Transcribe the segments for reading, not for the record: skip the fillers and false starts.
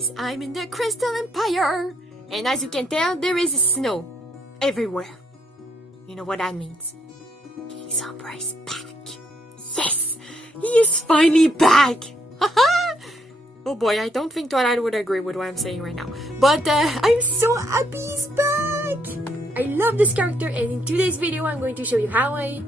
guys, I'm in the Crystal Empire, and as you can tell, there is snow everywhere. You know what that means? King Sombra is back. Yes, he is finally back. Oh boy, I don't think Twilight would agree with what I'm saying right now, but I'm so happy he's back. I love this character, and in today's video, I'm going to show you how I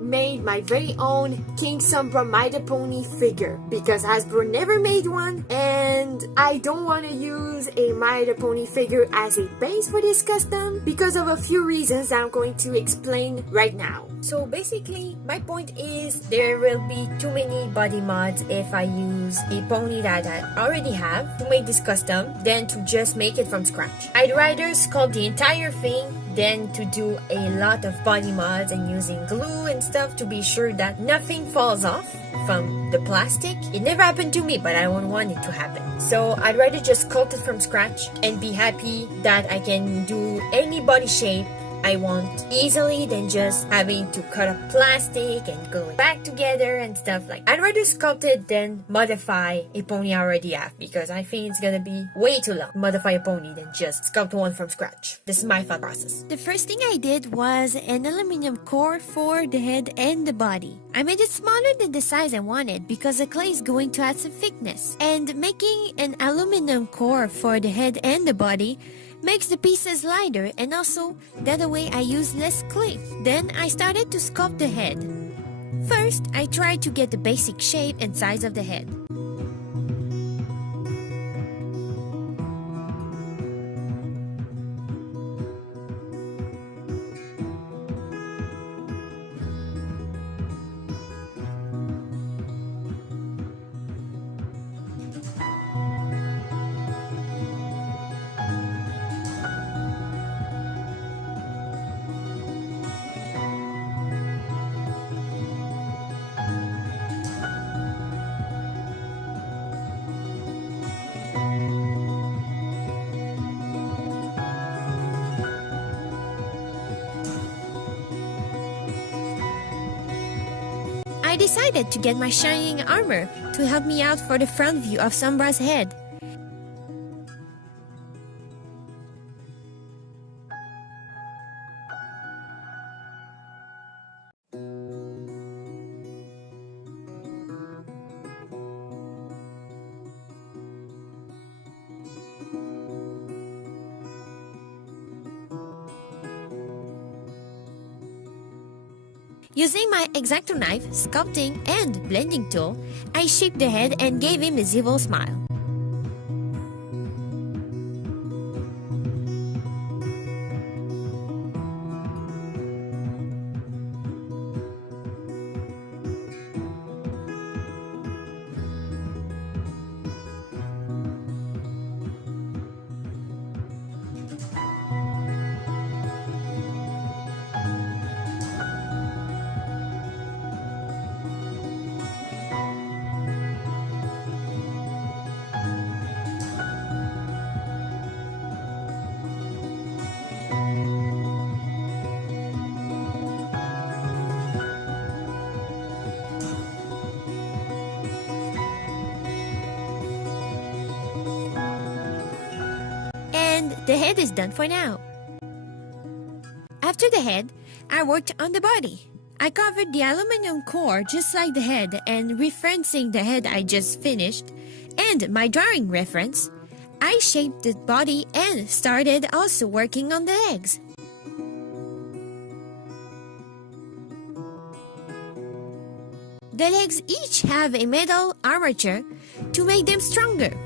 made my very own King Sombra My the Pony figure, because Hasbro never made one and I don't want to use a My the Pony figure as a base for this custom because of a few reasons I'm going to explain right now. So basically, my point is there will be too many body mods if I use a pony that I already have to make this custom than to just make it from scratch. I'd rather sculpt the entire thing than to do a lot of body mods and using glue and stuff to be sure that nothing falls off from the plastic. It never happened to me, but I don't want it to happen. So I'd rather just sculpt it from scratch and be happy that I can do any body shape I want easily than just having to cut up plastic and glue it back together and stuff like that. I'd rather sculpt it than modify a pony I already have, because I think it's gonna be way too long to modify a pony than just sculpt one from scratch. This is my thought process. The first thing I did was an aluminum core for the head and the body. I made it smaller than the size I wanted because the clay is going to add some thickness. And making an aluminum core for the head and the body makes the pieces lighter, and also that way I use less clay. Then I started to sculpt the head. First, I tried to get the basic shape and size of the head. I decided to get my shining armor to help me out for the front view of Sombra's head. Using my X-Acto knife, sculpting, and blending tool, I shaped the head and gave him his evil smile. And the head is done for now. After the head, I worked on the body. I covered the aluminum core just like the head, and referencing the head I just finished and my drawing reference, I shaped the body and started also working on the legs. The legs each have a metal armature to make them stronger.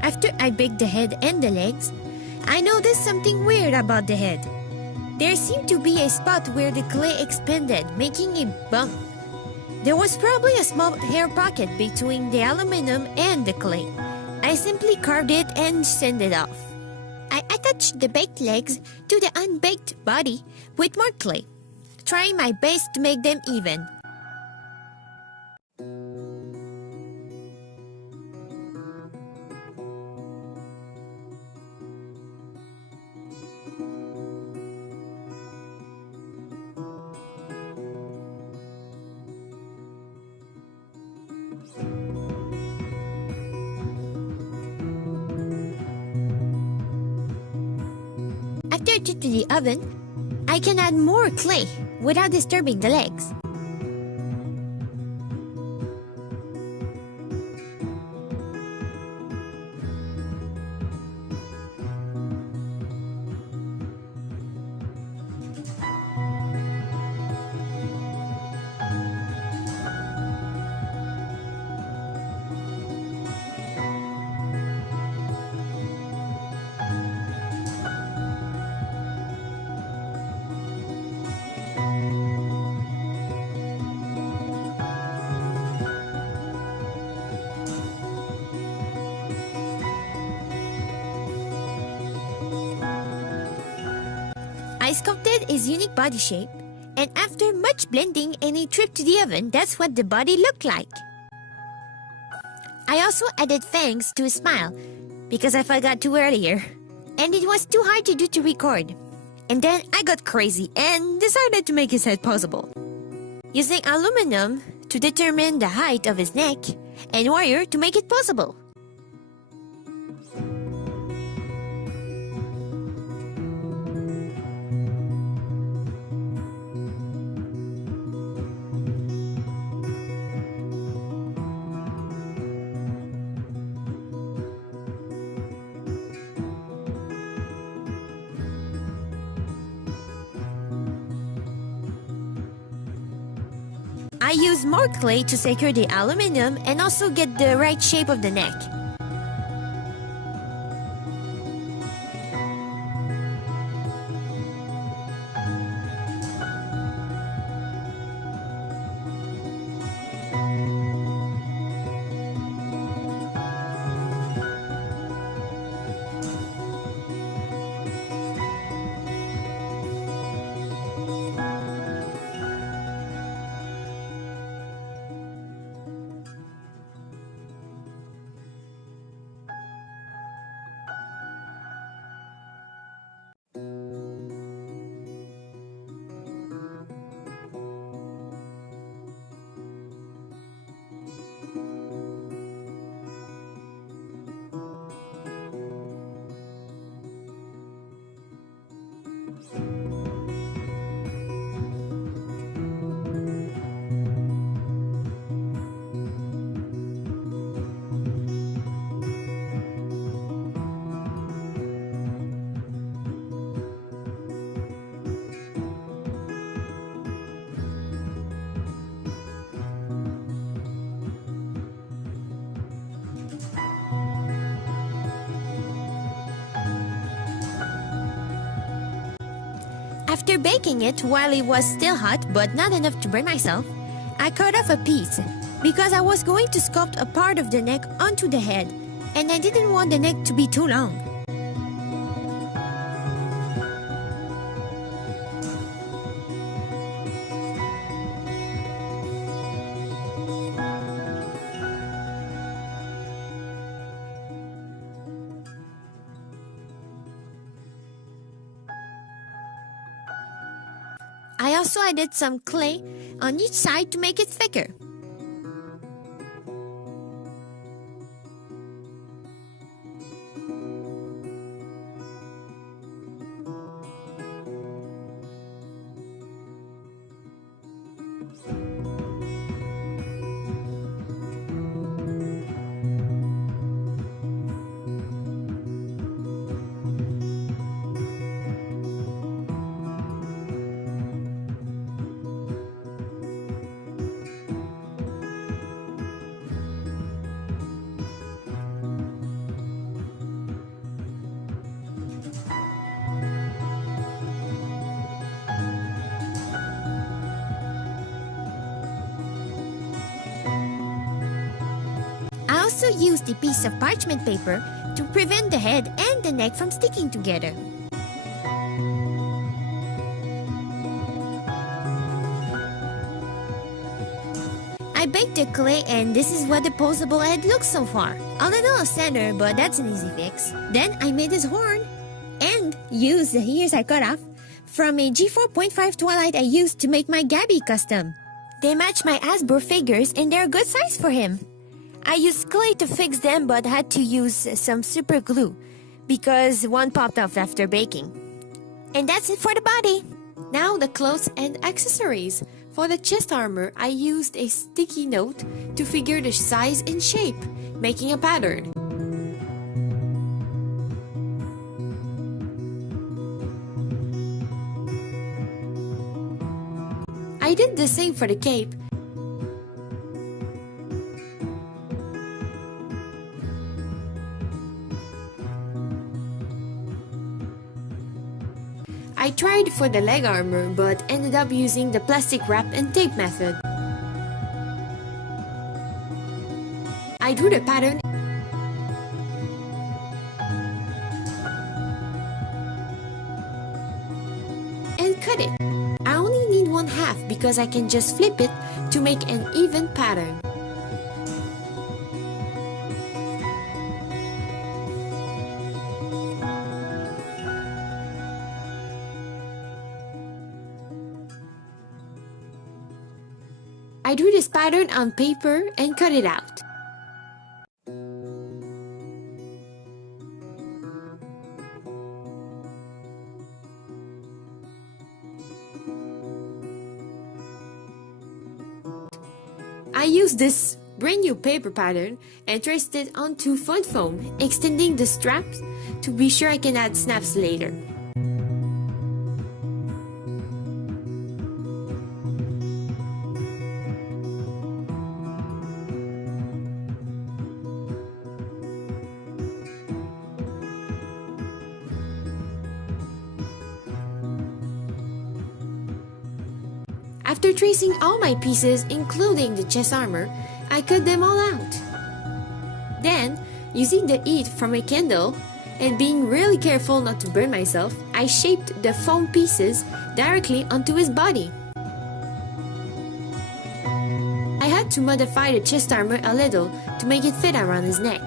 After I baked the head and the legs, I noticed something weird about the head. There seemed to be a spot where the clay expanded, making a bump. There was probably a small hair pocket between the aluminum and the clay. I simply carved it and sanded it off. I attached the baked legs to the unbaked body with more clay, trying my best to make them even. After I took to the oven, I can add more clay without disturbing the legs. I sculpted his unique body shape, and after much blending and a trip to the oven, that's what the body looked like. I also added fangs to his smile, because I forgot to earlier, and it was too hard to do to record. And then I got crazy and decided to make his head posable, using aluminum to determine the height of his neck, and wire to make it possible. I use more clay to secure the aluminum and also get the right shape of the neck. After baking it while it was still hot but not enough to burn myself, I cut off a piece because I was going to sculpt a part of the neck onto the head, and I didn't want the neck to be too long. I also added some clay on each side to make it thicker. also used a piece of parchment paper to prevent the head and the neck from sticking together. I baked the clay and this is what the posable head looks so far. A little off center, but that's an easy fix. Then I made his horn and used the ears I cut off from a G4.5 Twilight I used to make my Gabby custom. They match my eyebrow figures and they're a good size for him. I used clay to fix them but had to use some super glue because one popped off after baking. And that's it for the body. Now the clothes and accessories. For the chest armor, I used a sticky note to figure the size and shape, making a pattern. I did the same for the cape. I tried for the leg armor but ended up using the plastic wrap and tape method. I drew the pattern and cut it. I only need 1/2 because I can just flip it to make an even pattern. I drew this pattern on paper and cut it out. I used this brand new paper pattern and traced it onto funfoam, extending the straps to be sure I can add snaps later. After tracing all my pieces, including the chest armor, I cut them all out. Then, using the heat from a candle and being really careful not to burn myself, I shaped the foam pieces directly onto his body. I had to modify the chest armor a little to make it fit around his neck.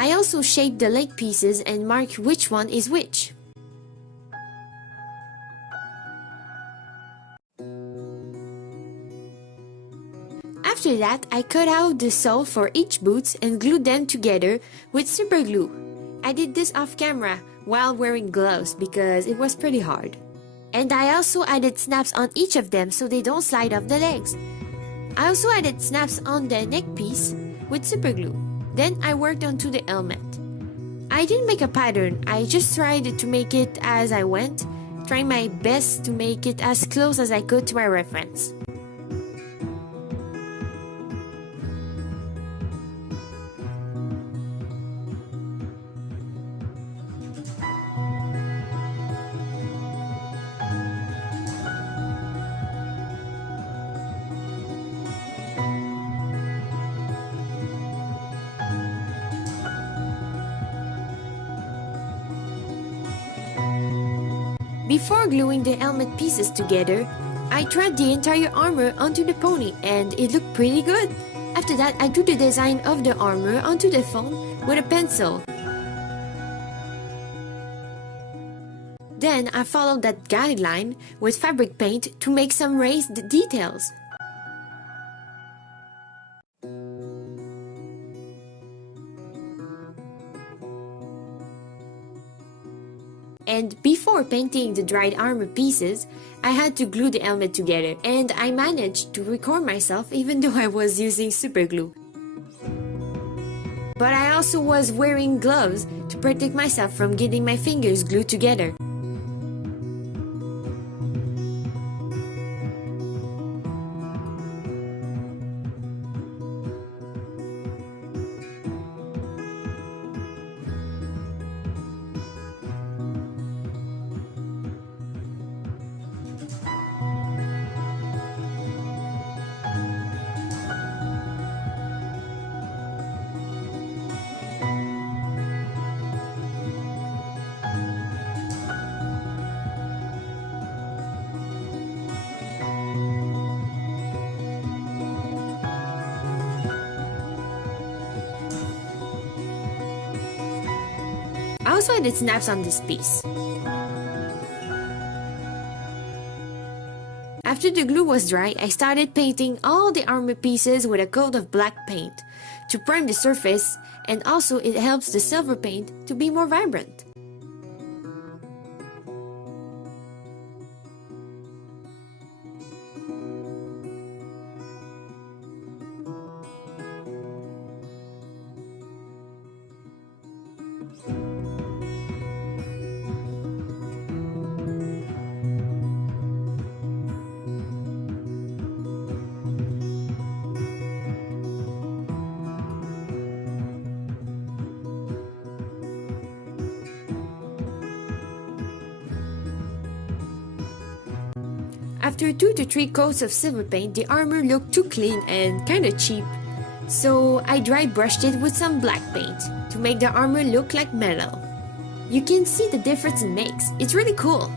I also shaped the leg pieces and marked which one is which. After that, I cut out the sole for each boots and glued them together with super glue. I did this off camera while wearing gloves because it was pretty hard. And I also added snaps on each of them so they don't slide off the legs. I also added snaps on the neck piece with super glue. Then I worked onto the helmet. I didn't make a pattern, I just tried to make it as I went, trying my best to make it as close as I could to my reference. Before gluing the helmet pieces together, I tried the entire armor onto the pony and it looked pretty good. After that, I drew the design of the armor onto the phone with a pencil. Then I followed that guideline with Fabricpaint to make some raised details. And before painting the dried armor pieces, I had to glue the helmet together, and I managed to record myself even though I was using super glue. But I also was wearing gloves to protect myself from getting my fingers glued together. I also added snaps on this piece. After the glue was dry, I started painting all the armor pieces with a coat of black paint to prime the surface, and also it helps the silver paint to be more vibrant. After 2 to 3 coats of silver paint, the armor looked too clean and kinda cheap, so I dry brushed it with some black paint to make the armor look like metal. You can see the difference it makes, it's really cool.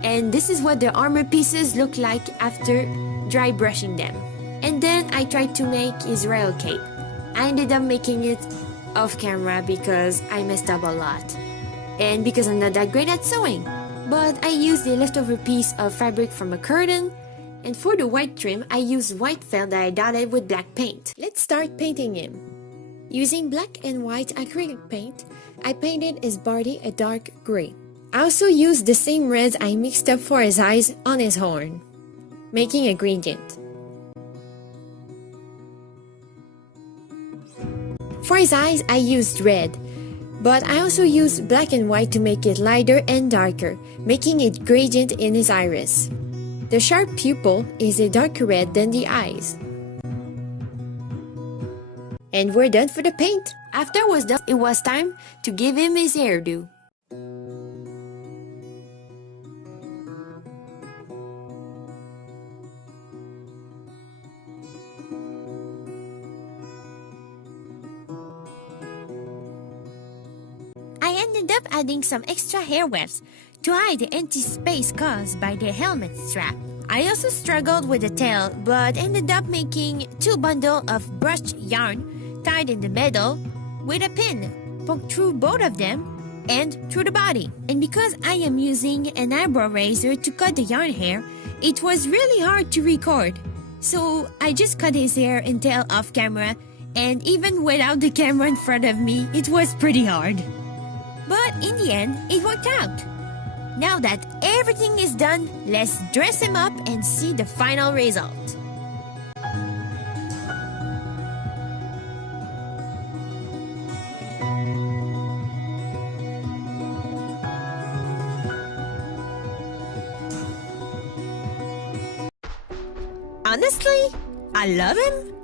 And this is what the armor pieces look like after dry brushing them. And then I tried to make his royal cape. I ended up making it off camera because I messed up a lot. And because I'm not that great at sewing. But I used the leftover piece of fabric from a curtain, and for the white trim, I used white felt that I dotted with black paint. Let's start painting him. Using black and white acrylic paint, I painted his body a dark gray. I also used the same reds I mixed up for his eyes on his horn, making a gradient. For his eyes, I used red. But I also used black and white to make it lighter and darker, making a gradient in his iris. The sharp pupil is a darker red than the eyes. And we're done for the paint. After it was done, it was time to give him his hairdo. I ended up adding some extra hair wefts to hide the empty space caused by the helmet strap. I also struggled with the tail, but ended up making 2 bundles of brushed yarn tied in the middle with a pin poked through both of them and through the body. And because I am using an eyebrow razor to cut the yarn hair, it was really hard to record. So I just cut his hair and tail off camera, and even without the camera in front of me, it was pretty hard. But in the end, it worked out. Now that everything is done, let's dress him up and see the final result. Honestly, I love him.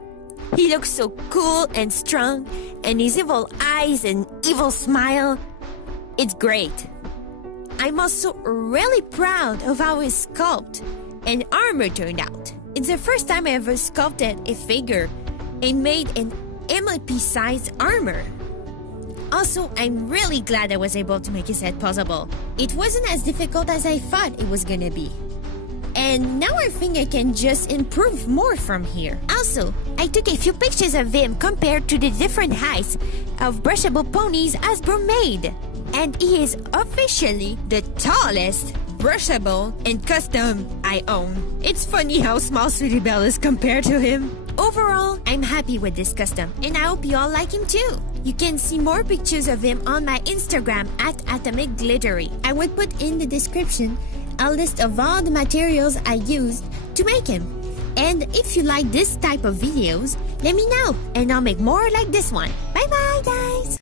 He looks so cool and strong, and his evil eyes and evil smile. It's great. I'm also really proud of how his sculpt and armor turned out. It's the first time I ever sculpted a figure and made an MLP-sized armor. Also, I'm really glad I was able to make his head possible. It wasn't as difficult as I thought it was gonna be. And now I think I can just improve more from here. Also, I took a few pictures of him compared to the different heights of brushable ponies Hasbro made. And he is officially the tallest brushable and custom I own. It's funny how small Sweetie Belle is compared to him. Overall, I'm happy with this custom, and I hope you all like him too. You can see more pictures of him on my Instagram at Atomic Glittery. I will put in the description a list of all the materials I used to make him. And if you like this type of videos, let me know, and I'll make more like this one. Bye bye, guys!